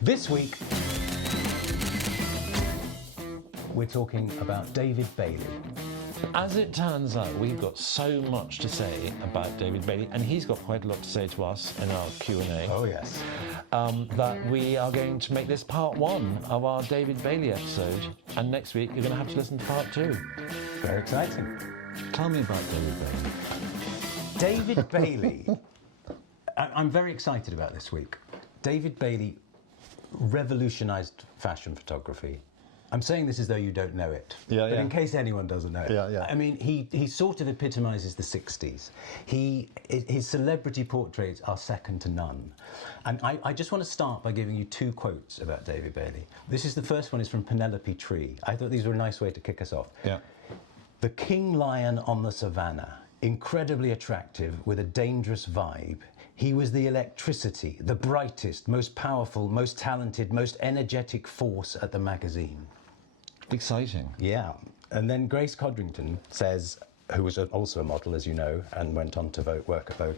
This week, we're talking about David Bailey. As it turns out, we've got so much to say about David Bailey, and he's got quite a lot to say to us in our Q&A. Oh, yes. That we are going to make this part one of our David Bailey episode, and next week you're going to have to listen to part two. Very exciting. Tell me about David Bailey. David Bailey. I'm very excited about this week. David Bailey revolutionized fashion photography. I'm saying this as though you don't know it, but in case anyone doesn't know it. I mean, he sort of epitomizes the 60s. His celebrity portraits are second to none. And I just want to start by giving you two quotes about David Bailey. The first one is from Penelope Tree. I thought these were a nice way to kick us off. Yeah. The king lion on the savannah, incredibly attractive with a dangerous vibe. He was the electricity, the brightest, most powerful, most talented, most energetic force at the magazine. Exciting. Yeah. And then Grace Codrington says, who was also a model, as you know, and went on to work at Vogue,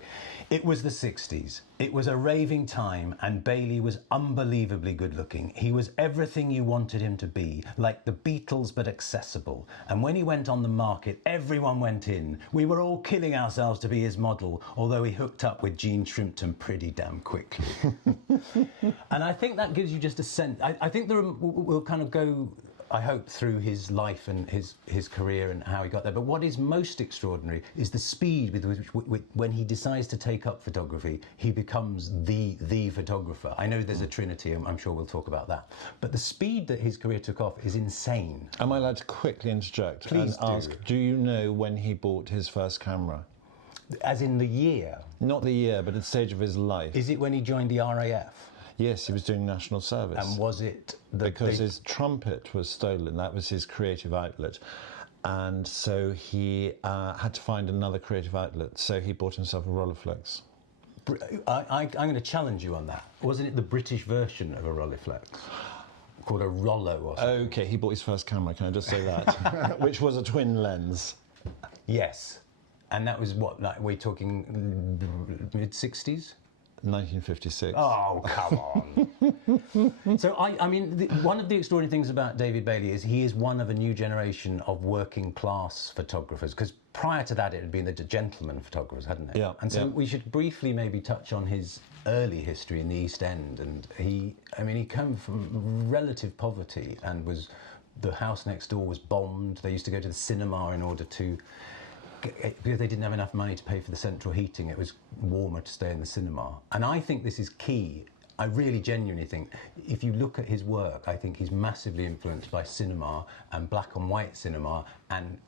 it was the 60s. It was a raving time, and Bailey was unbelievably good looking. He was everything you wanted him to be, like the Beatles, but accessible. And when he went on the market, everyone went in. We were all killing ourselves to be his model, although he hooked up with Jean Shrimpton pretty damn quickly. And I think that gives you just a sense. I think we'll kind of go, I hope, through his life and his career and how he got there. But what is most extraordinary is the speed with which, when he decides to take up photography, he becomes the photographer. I know there's a trinity, I'm sure we'll talk about that. But the speed that his career took off is insane. Am I allowed to quickly interject Please and ask, do you know when he bought his first camera? As in the year? Not the year, but at the stage of his life. Is it when he joined the RAF? Yes, he was doing national service. And was it... Because his trumpet was stolen. That was his creative outlet. And so he had to find another creative outlet. So he bought himself a Rolleiflex. I'm going to challenge you on that. Wasn't it the British version of a Rolleiflex? Called a Rollo or something? Okay, he bought his first camera, can I just say that? Which was a twin lens. Yes. And that was what, like, we're talking mid-60s? 1956. Oh, come on. So, I mean, one of the extraordinary things about David Bailey is he is one of a new generation of working class photographers, because prior to that it had been the gentleman photographers, hadn't it? Yeah. And so we should briefly maybe touch on his early history in the East End. And he came from relative poverty and the house next door was bombed. They used to go to the cinema in order to... because they didn't have enough money to pay for the central heating, it was warmer to stay in the cinema. And I think this is key. I really genuinely think, if you look at his work, I think he's massively influenced by cinema and black and white cinema, and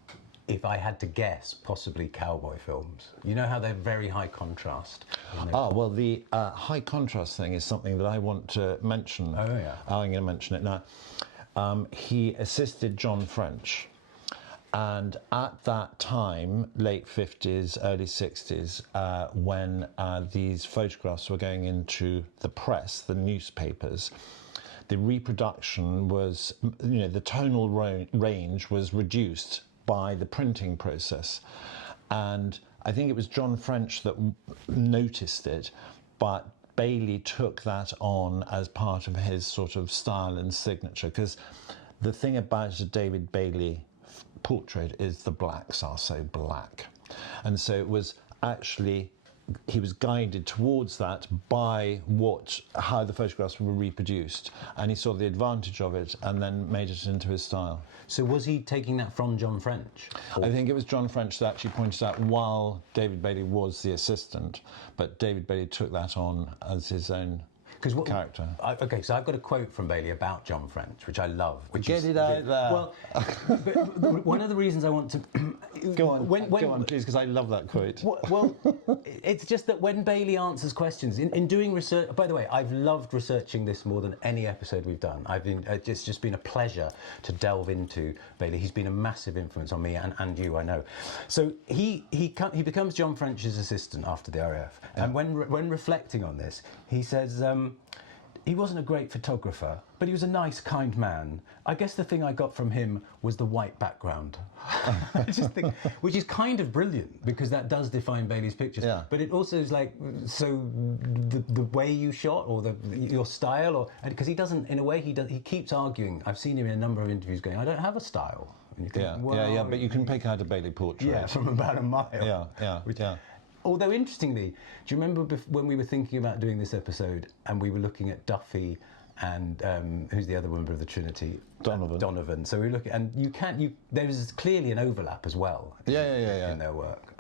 if I had to guess, possibly cowboy films. You know how they're very high contrast? Well, the high contrast thing is something that I want to mention. Oh, yeah. I'm going to mention it now. He assisted John French. And at that time, late 50s, early 60s, when these photographs were going into the press, the newspapers, the reproduction was, the tonal range was reduced by the printing process. And I think it was John French that noticed it, but Bailey took that on as part of his sort of style and signature. Because the thing about a David Bailey portrait is the blacks are so black, and so it was actually, he was guided towards that by how the photographs were reproduced, and he saw the advantage of it and then made it into his style. So was he taking that from John French? I think it was John French that actually pointed out while David Bailey was the assistant, but David Bailey took that on as his own character. Okay, so I've got a quote from Bailey about John French, which I love. Get it out there. Well, but one of the reasons I want to... Go on, please, because I love that quote. Well, it's just that when Bailey answers questions, in doing research... By the way, I've loved researching this more than any episode we've done. It's just been a pleasure to delve into Bailey. He's been a massive influence on me and you, I know. So he becomes John French's assistant after the RAF. Yeah. And when reflecting on this, he says... He wasn't a great photographer, but he was a nice, kind man. I guess the thing I got from him was the white background. I just think, which is kind of brilliant, because that does define Bailey's pictures. Yeah. But it also is like, so the way you shot, or your style, or because he doesn't, in a way, he keeps arguing. I've seen him in a number of interviews going, I don't have a style. And you think, yeah, but you can pick out a Bailey portrait. Yeah, from about a mile. Yeah. Although, interestingly, do you remember when we were thinking about doing this episode and we were looking at Duffy and who's the other member of the Trinity? Donovan. So we look at, and there's clearly an overlap as well in their work.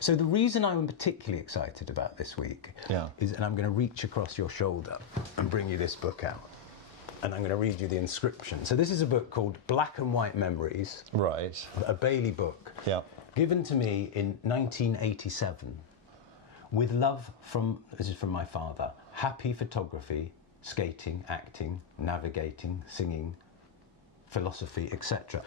So the reason I'm particularly excited about this week is, and I'm going to reach across your shoulder and bring you this book out. And I'm going to read you the inscription. So this is a book called Black and White Memories. Right. A Bailey book. Yeah. Given to me in 1987, with love this is from my father, happy photography, skating, acting, navigating, singing, philosophy, etc.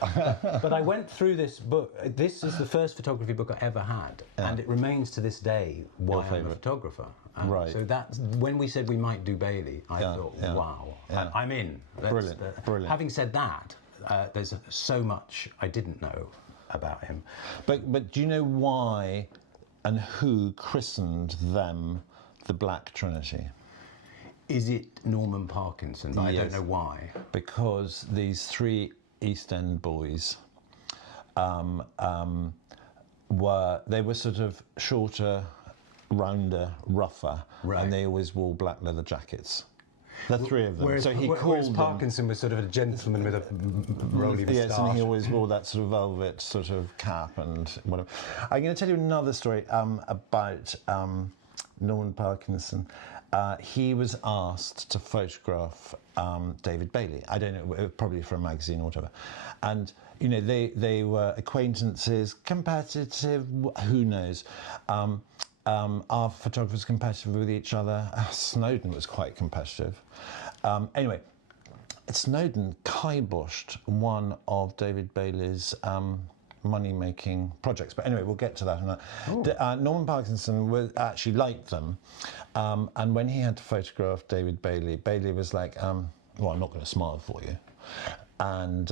But I went through this book. This is the first photography book I ever had, and it remains to this day why I'm a photographer. Right. So that's when we said we might do Bailey. I thought, wow, I'm in. Brilliant. Having said that, there's so much I didn't know about him. But do you know why and who christened them the Black Trinity? Is it Norman Parkinson? I don't know why. Because these three East End boys were sort of shorter, rounder, rougher, and they always wore black leather jackets. The three of them. Whereas Parkinson was sort of a gentleman with a rolly moustache. Yes, and he always wore that sort of velvet sort of cap and whatever. I'm going to tell you another story about Norman Parkinson. He was asked to photograph David Bailey. I don't know, probably for a magazine or whatever. And you know, they were acquaintances, competitive. Who knows? Our photographers competitive with each other. Snowden was quite competitive. Anyway, Snowden kiboshed one of David Bailey's money-making projects. But anyway, we'll get to that. Norman Parkinson actually liked them. And when he had to photograph David Bailey, Bailey was like, well, I'm not going to smile for you. And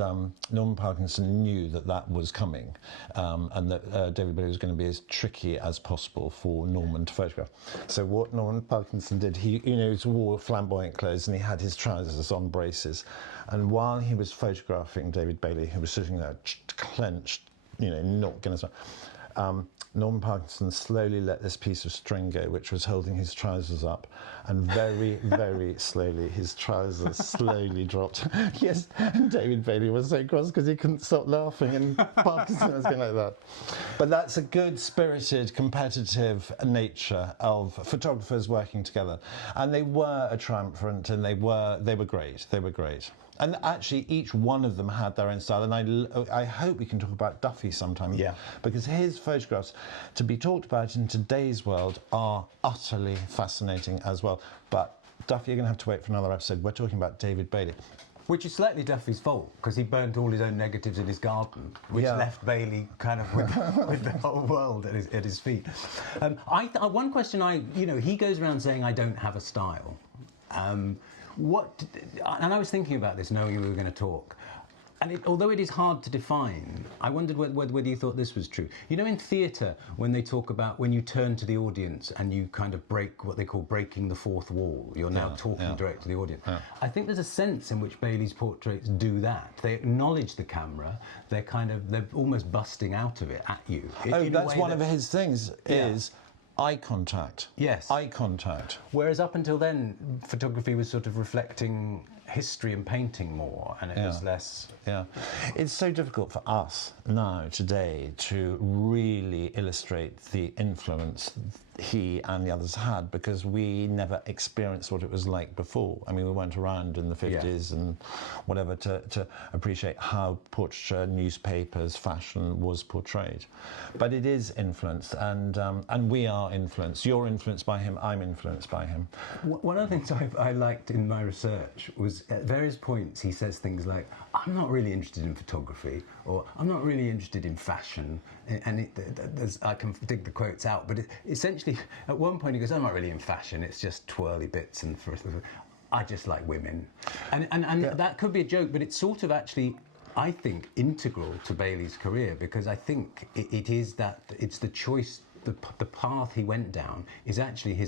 Norman Parkinson knew that was coming, and that David Bailey was going to be as tricky as possible for Norman to photograph. So what Norman Parkinson did, he wore flamboyant clothes and he had his trousers on braces. And while he was photographing David Bailey, who was sitting there clenched, not going to smile, Norman Parkinson slowly let this piece of string go, which was holding his trousers up, and very, very slowly his trousers slowly dropped. Yes, and David Bailey was so cross because he couldn't stop laughing, and Parkinson was going like that. But that's a good, spirited, competitive nature of photographers working together, and they were a triumphant, and they were great. They were great. And actually, each one of them had their own style. And I hope we can talk about Duffy sometime. Yeah. Because his photographs, to be talked about in today's world, are utterly fascinating as well. But Duffy, you're going to have to wait for another episode. We're talking about David Bailey. Which is slightly Duffy's fault, because he burnt all his own negatives in his garden, which left Bailey kind of with the whole world at his feet. One question he goes around saying, I don't have a style. And I was thinking about this, knowing we were going to talk. And although it is hard to define, I wondered whether you thought this was true. You know, in theatre, when they talk about when you turn to the audience and you kind of break what they call breaking the fourth wall, you're now talking direct to the audience. Yeah. I think there's a sense in which Bailey's portraits do that. They acknowledge the camera. They're almost busting out of it at you. That's one of his things. Is eye contact. Yes. Eye contact. Whereas up until then, photography was sort of reflecting history and painting more, and it was less... Yeah. It's so difficult for us now, today, to really illustrate the influence he and the others had, because we never experienced what it was like before. I mean, we weren't around in the 50s and whatever to appreciate how portraiture, newspapers, fashion was portrayed. But it is influenced, and we are influenced. You're influenced by him, I'm influenced by him. One of the things I liked in my research was at various points he says things like, I'm not really interested in photography, or I'm not really interested in fashion, and I can dig the quotes out, but essentially at one point he goes, I'm not really in fashion, it's just twirly bits and I just like women. And that could be a joke, but it's sort of actually, I think, integral to Bailey's career, because I think it is that, it's the choice, the path he went down is actually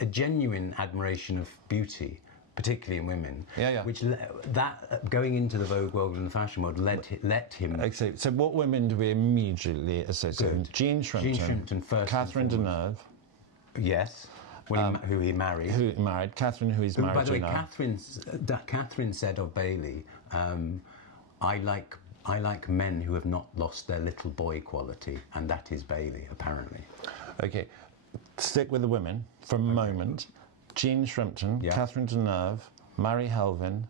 a genuine admiration of beauty, particularly in women, which that going into the Vogue world and the fashion world let him. Exactly. So what women do we immediately associate with? Jean Shrimpton first. Catherine Deneuve. Yes. Who he married. Who married. Catherine, who he's married to now. By the way, Catherine said of Bailey, I like men who have not lost their little boy quality, and that is Bailey, apparently. Okay, stick with the women for a moment. Jean Shrimpton, Catherine Deneuve, Mary Helvin,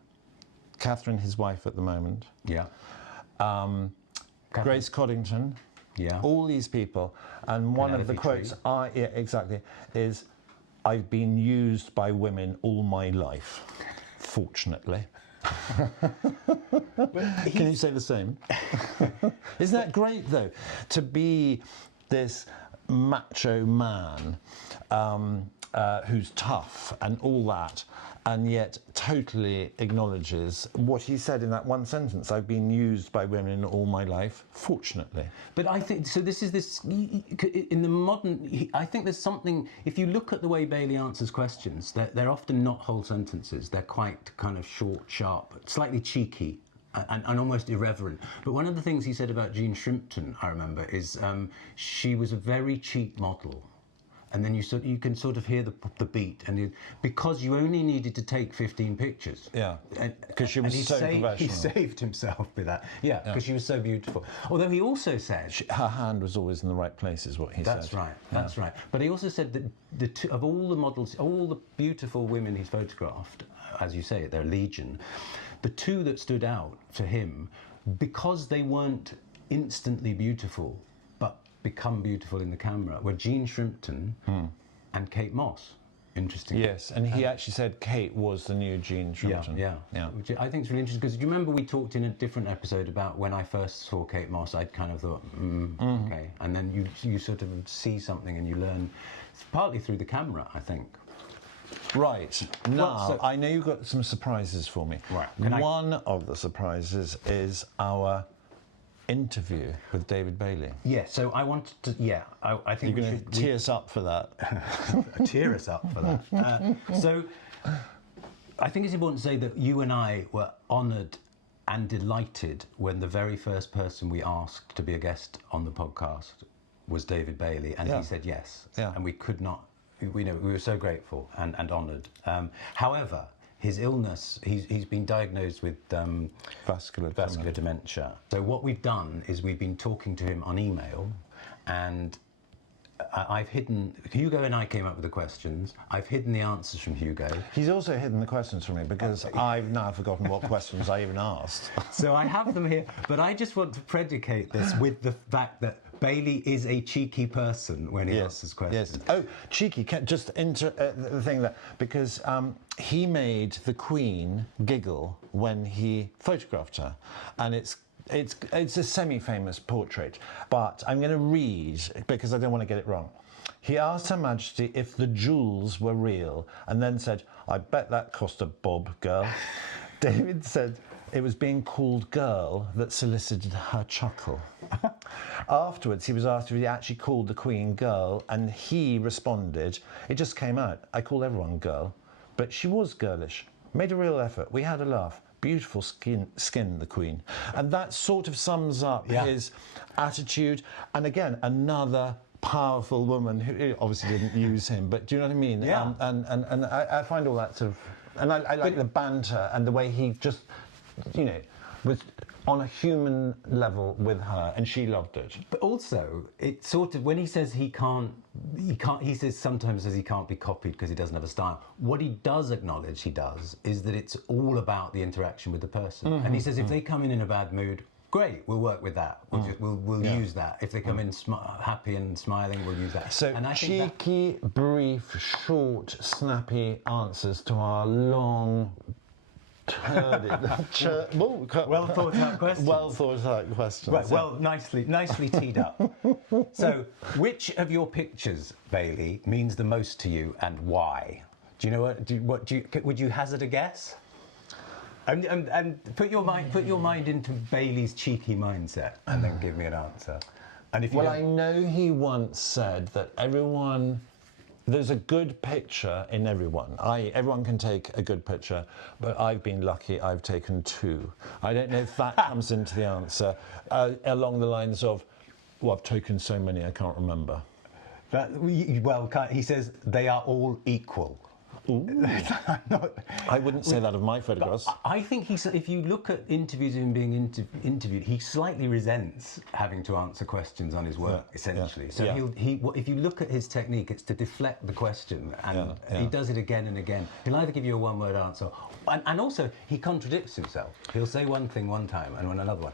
Catherine, his wife at the moment. Yeah. Grace Coddington. Yeah. All these people. And one of the quotes, is, I've been used by women all my life, fortunately. Can you say the same? Isn't that great, though, to be this macho man who's tough and all that, and yet totally acknowledges what he said in that one sentence: I've been used by women all my life, fortunately. But I think, so this is in the modern, I think there's something, if you look at the way Bailey answers questions, they're often not whole sentences, they're quite kind of short, sharp, slightly cheeky, and almost irreverent. But one of the things he said about Jean Shrimpton, I remember, is she was a very cheap model. And then you can sort of hear the beat, and because you only needed to take 15 pictures. Yeah, because she was so professional. He saved himself with that. Yeah, because she was so beautiful. Although he also said her hand was always in the right place, is what he said. That's right. That's right. But he also said that of all the models, all the beautiful women he's photographed, as you say, they're legion. The two that stood out for him, because they weren't instantly beautiful, become beautiful in the camera, were Jean Shrimpton and Kate Moss. Interesting. Yes, and he actually said Kate was the new Jean Shrimpton. Yeah. Which I think is really interesting, because you remember we talked in a different episode about when I first saw Kate Moss, I'd kind of thought, okay, and then you sort of see something and you learn, partly through the camera, I think. Right. Now, I know you've got some surprises for me. Right. One of the surprises is our interview with David Bailey. Yeah, so I wanted to, I think you're going to tear us up for that. Tear us up for that. So I think it's important to say that you and I were honoured and delighted when the very first person we asked to be a guest on the podcast was David Bailey, and he said yes. Yeah. And we could not, we were so grateful and honoured. However, his illness, he's been diagnosed with vascular dementia. So what we've done is we've been talking to him on email, and I've hidden, Hugo and I came up with the questions. I've hidden the answers from Hugo. He's also hidden the questions from me, because I've now forgotten what questions I even asked. So I have them here, but I just want to predicate this with the fact that Bailey is a cheeky person when he answers questions. Yes. Oh, cheeky. Just the thing that, because he made the Queen giggle when he photographed her, and it's a semi-famous portrait, but I'm going to read because I don't want to get it wrong. He asked Her Majesty if the jewels were real, and then said, "I bet that cost a bob, girl." David said it was being called girl that solicited her chuckle. Afterwards, he was asked if he actually called the Queen girl, and he responded, "It just came out. I call everyone girl. But she was girlish. Made a real effort. We had a laugh. Beautiful skin, the Queen." And that sort of sums up his attitude. And again, another powerful woman who obviously didn't use him, but do you know what I mean? Yeah. And I find all that sort of, and I like the banter and the way he just, was on a human level with her, and she loved it. But also, it's sort of, when he says he sometimes says he can't be copied because he doesn't have a style. What he does acknowledge is that it's all about the interaction with the person. And he says if they come in a bad mood, great, we'll work with that. We'll use that. If they come in happy and smiling, we'll use that. So and I cheeky, brief, short, snappy answers to our long, well thought out questions. Well thought out questions. Right, well, nicely teed up. So, which of your pictures, Bailey, means the most to you, and why? Do you know would you hazard a guess? And put your mind into Bailey's cheeky mindset, and then give me an answer. And if you I know he once said that there's a good picture in everyone. Everyone can take a good picture, but I've been lucky, I've taken 2. I don't know if that comes into the answer, along the lines of, well, I've taken so many, I can't remember. He says they are all equal. I wouldn't say that of my photographs. I think if you look at interviews of him being interviewed, he slightly resents having to answer questions on his work, essentially. So if you look at his technique, it's to deflect the question, and he does it again and again. He'll either give you a one-word answer, and also he contradicts himself. He'll say one thing one time and another one.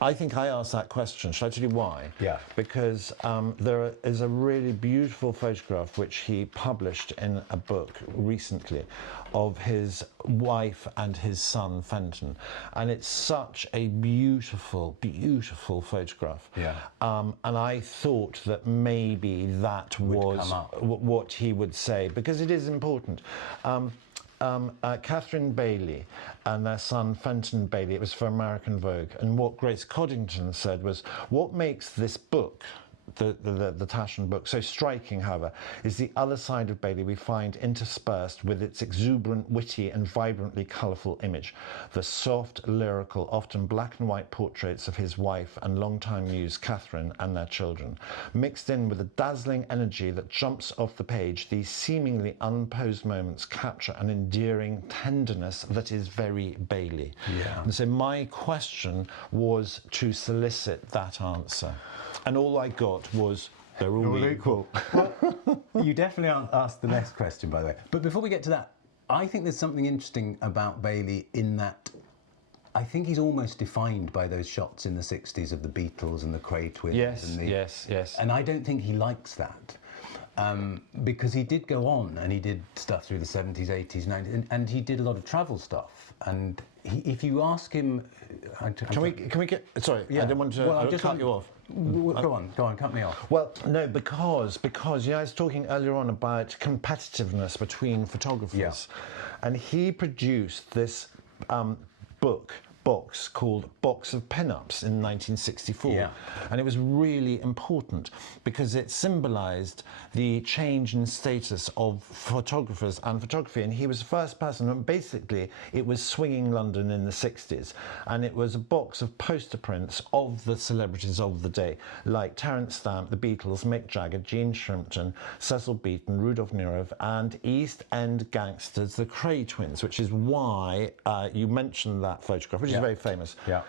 I think I asked that question. Shall I tell you why? Yeah. Because there is a really beautiful photograph which he published in a book recently of his wife and his son Fenton, and it's such a beautiful, beautiful photograph. Yeah. And I thought that maybe that was what he would say, because it is important. Catherine Bailey and their son Fenton Bailey, it was for American Vogue, and what Grace Coddington said was, what makes this book, the Taschen book, so striking, however, is the other side of Bailey we find interspersed with its exuberant, witty and vibrantly colourful image. The soft, lyrical, often black and white portraits of his wife and longtime muse Catherine and their children. Mixed in with a dazzling energy that jumps off the page, these seemingly unposed moments capture an endearing tenderness that is very Bailey. Yeah. And so my question was to solicit that answer. And all I got was, they're all equal. Well, you definitely asked the next question, by the way. But before we get to that, I think there's something interesting about Bailey in that I think he's almost defined by those shots in the 60s of the Beatles and the Kray Twins. Yes. And I don't think he likes that. Because he did go on and he did stuff through the 70s, 80s, 90s, and he did a lot of travel stuff. And if you ask him... Can we get... Sorry, I didn't want to cut you off. Go on, cut me off. Well, no, because I was talking earlier on about competitiveness between photographers, and he produced this box called Box of Pinups in 1964, and it was really important because it symbolised the change in status of photographers and photography, and he was the first person, and basically it was swinging London in the 60s, and it was a box of poster prints of the celebrities of the day, like Terence Stamp, the Beatles, Mick Jagger, Gene Shrimpton, Cecil Beaton, Rudolph Nurov, and East End gangsters, the Kray Twins, which is why you mentioned that photograph, which is very famous. Yeah.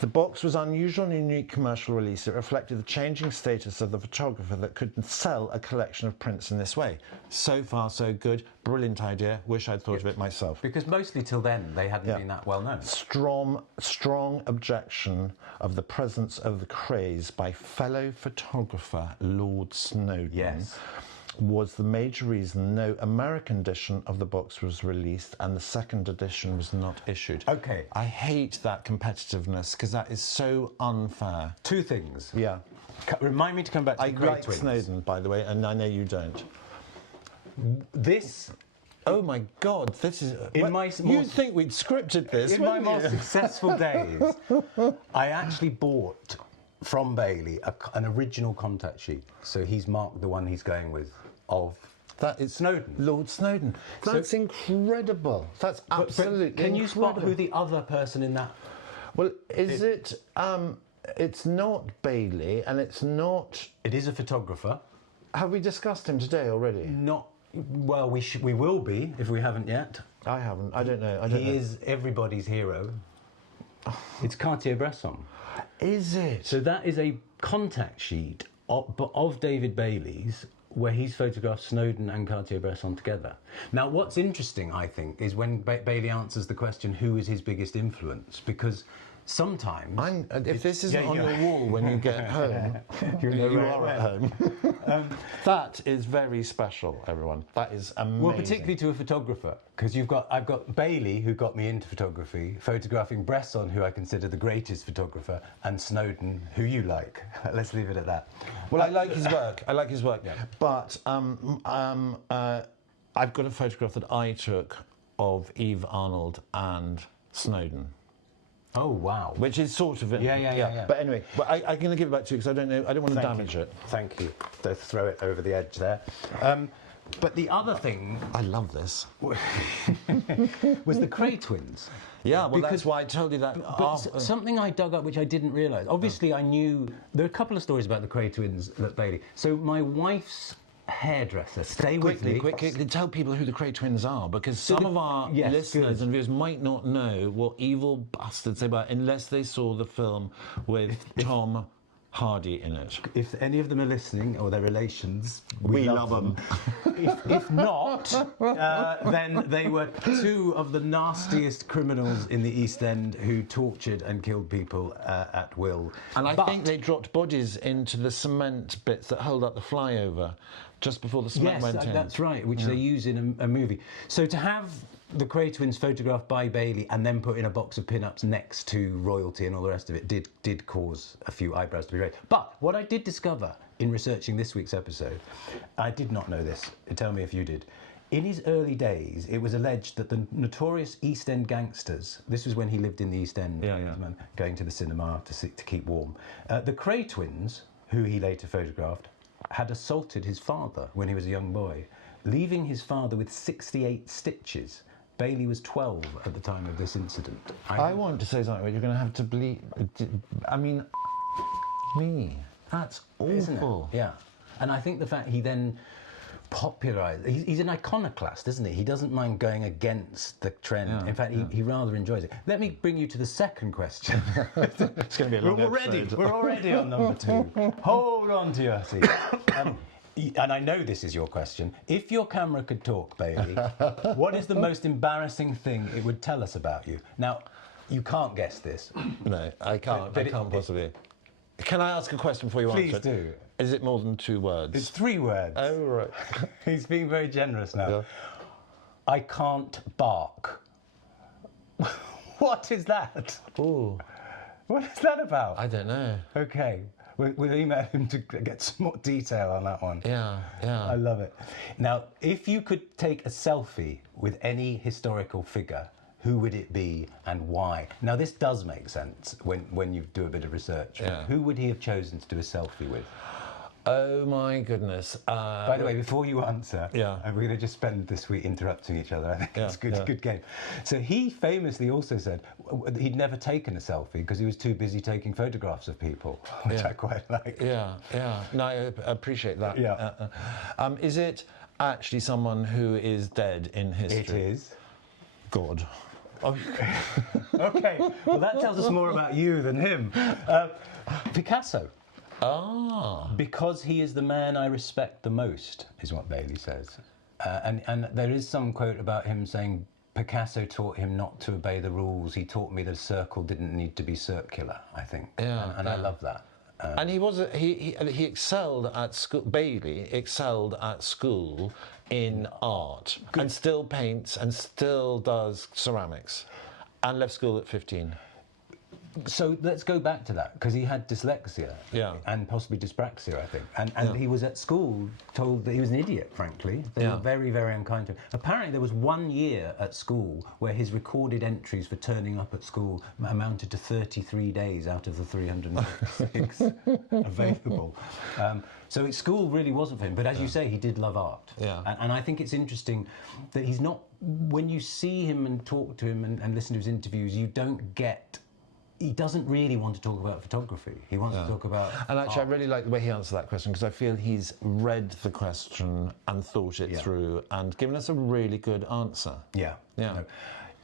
The box was an unusual and unique commercial release. It reflected the changing status of the photographer that could sell a collection of prints in this way. So far, so good. Brilliant idea. Wish I'd thought of it myself. Because mostly till then, they hadn't been that well known. Strong objection of the presence of the Krays by fellow photographer Lord Snowden. Yes. Was the major reason no American edition of the box was released and the second edition was not issued. Okay. I hate that competitiveness because that is so unfair. Two things. Yeah. Remind me to come back to the Kray like Twins. Snowden, by the way, and I know you don't. This... Oh my God, this is... You'd think we'd scripted this, in my more successful days, I actually bought from Bailey an original contact sheet. So he's marked the one he's going with of that is Snowden. Lord Snowden. That's incredible. That's absolutely incredible. Can you spot who the other person in that... Well, it's not Bailey, and it's not... It is a photographer. Have we discussed him today already? Not... Well, we will be, if we haven't yet. I haven't. I don't know. He is everybody's hero. It's Cartier-Bresson. Is it? So that is a contact sheet of David Bailey's where he's photographed Snowden and Cartier-Bresson together. Now, what's interesting, I think, is when Bailey answers the question, who is his biggest influence? Because sometimes... if this isn't on your wall when you get home, you are at home. That is very special, everyone. That is amazing. Well, particularly to a photographer, because I've got Bailey, who got me into photography, photographing Bresson, who I consider the greatest photographer, and Snowden, who you like. Let's leave it at that. Well, I like his work. Yeah. But I've got a photograph that I took of Eve Arnold and Snowden. Oh, wow. Which is sort of... Yeah. But anyway, I'm going to give it back to you because I don't know. I don't want to damage it. Thank you. Don't throw it over the edge there. But the other thing... I love this. was the Kray Twins. Yeah, well, that's why I told you that. But something I dug up which I didn't realise. Obviously, I knew... There are a couple of stories about the Kray Twins that Bailey... So my wife's hairdresser, quickly tell people who the Kray Twins are, because some of our listeners and viewers might not know what evil bastards they were unless they saw the film with Tom Hardy in it. If any of them are listening, or their relations, we love them. if not, then they were two of the nastiest criminals in the East End who tortured and killed people at will. And I think they dropped bodies into the cement bits that hold up the flyover just before the cement went in. Yes, that's right, which they use in a movie. So to have the Kray Twins photographed by Bailey and then put in a box of pin-ups next to royalty and all the rest of it did cause a few eyebrows to be raised. But what I did discover in researching this week's episode, I did not know this, tell me if you did. In his early days, it was alleged that the notorious East End gangsters, this was when he lived in the East End, going to the cinema to keep warm, the Kray Twins, who he later photographed, had assaulted his father when he was a young boy, leaving his father with 68 stitches. Bailey was 12 at the time of this incident. I want to say something, but you're going to have to bleed. I mean, me. That's awful. Isn't it? Yeah. And I think the fact he then popularised... He's an iconoclast, isn't he? He doesn't mind going against the trend. Yeah, in fact, he rather enjoys it. Let me bring you to the second question. It's going to be a long episode. We're already on number 2. Hold on to your seat. And I know this is your question. If your camera could talk, Bailey, what is the most embarrassing thing it would tell us about you? Now, you can't guess this. No, I can't. I can't possibly. Can I ask a question before you answer it? Please do. Is it more than 2 words? It's 3 words. Oh, right. He's being very generous now. Yeah. I can't bark. What is that? Ooh. What is that about? I don't know. Okay. We'll email him to get some more detail on that one. Yeah. I love it. Now, if you could take a selfie with any historical figure, who would it be and why? Now, this does make sense when you do a bit of research. Yeah. Who would he have chosen to do a selfie with? Oh, my goodness. By the way, before you answer, we're going to just spend this week interrupting each other. I think it's good, good game. So he famously also said he'd never taken a selfie because he was too busy taking photographs of people, which I quite like. Yeah. No, I appreciate that. Yeah. Is it actually someone who is dead in history? It is. God. Okay. Okay. Well, that tells us more about you than him. Picasso. Ah. Because he is the man I respect the most, is what Bailey says. And there is some quote about him saying, Picasso taught him not to obey the rules. He taught me that a circle didn't need to be circular, I think. Yeah. And I love that. And he excelled at school. Bailey excelled at school in art. Good. And still paints and still does ceramics. And left school at 15. So let's go back to that, because he had dyslexia and possibly dyspraxia, I think. And he was at school told that he was an idiot, frankly. They were very, very unkind to him. Apparently there was 1 year at school where his recorded entries for turning up at school amounted to 33 days out of the 306 available. So school really wasn't for him. But as you say, he did love art. Yeah. And I think it's interesting that he's not... When you see him and talk to him and listen to his interviews, you don't get... He doesn't really want to talk about photography. He wants to talk about And actually, art. I really like the way he answered that question, because I feel he's read the question and thought it through and given us a really good answer. Yeah. No.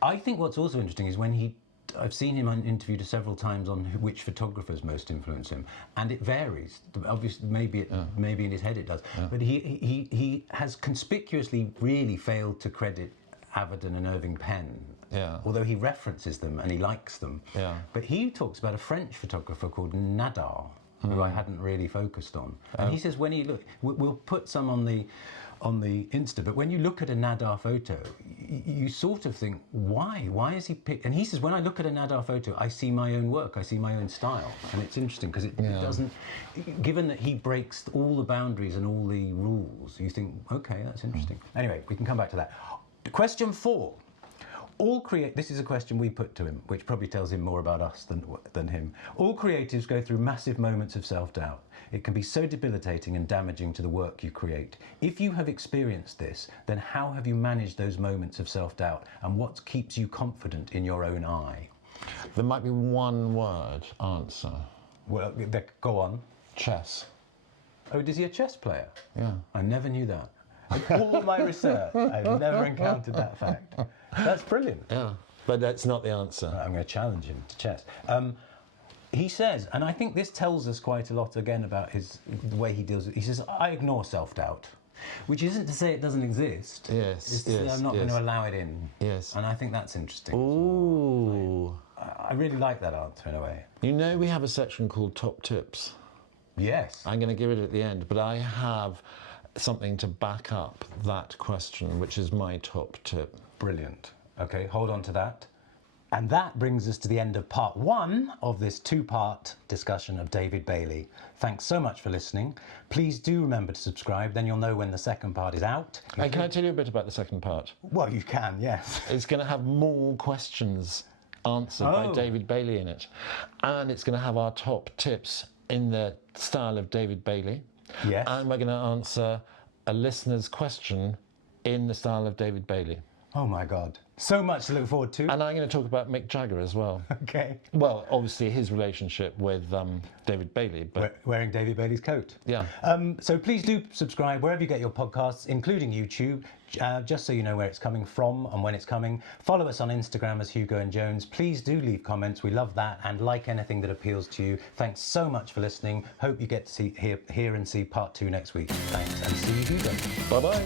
I think what's also interesting is when I've seen him interviewed several times on which photographers most influence him, and it varies. Obviously, maybe in his head it does, but he has conspicuously really failed to credit Avedon and Irving Penn. Yeah. Although he references them and he likes them. Yeah. But he talks about a French photographer called Nadar, who I hadn't really focused on. And he says when he look, we'll put some on the Insta, but when you look at a Nadar photo, you sort of think, why? Why is he picked? And he says, when I look at a Nadar photo, I see my own work, I see my own style. And it's interesting because it doesn't, given that he breaks all the boundaries and all the rules, you think, okay, that's interesting. Anyway, we can come back to that. Question 4. This is a question we put to him, which probably tells him more about us than him. All creatives go through massive moments of self-doubt. It can be so debilitating and damaging to the work you create. If you have experienced this, then how have you managed those moments of self-doubt, and what keeps you confident in your own eye? There might be one word answer. Well, go on. Chess. Oh, is he a chess player? Yeah. I never knew that. In all of my research, I've never encountered that fact. That's brilliant. Yeah, but that's not the answer. I'm going to challenge him to chess. He says, and I think this tells us quite a lot again about the way he deals with it. He says, I ignore self-doubt, which isn't to say it doesn't exist. Yes, It's to say I'm not going to allow it in. Yes. And I think that's interesting. Ooh. I really like that answer in a way. You know, we have a section called Top Tips. Yes. I'm going to give it at the end, but I have something to back up that question, which is my top tip. Brilliant. Okay, hold on to that. And that brings us to the end of part 1 of this 2-part discussion of David Bailey. Thanks so much for listening. Please do remember to subscribe, then you'll know when the second part is out. And can I tell you a bit about the second part? Well, you can, yes. It's going to have more questions answered by David Bailey in it. And it's going to have our top tips in the style of David Bailey. Yes. And we're going to answer a listener's question in the style of David Bailey. Oh my God. So much to look forward to. And I'm going to talk about Mick Jagger as well. Okay. Well, obviously his relationship with David Bailey. But wearing David Bailey's coat. Yeah. So please do subscribe wherever you get your podcasts, including YouTube, just so you know where it's coming from and when it's coming. Follow us on Instagram as Hugo and Jones. Please do leave comments. We love that. And like anything that appeals to you. Thanks so much for listening. Hope you get to hear and see part 2 next week. Thanks, and see you, Hugo. Bye-bye.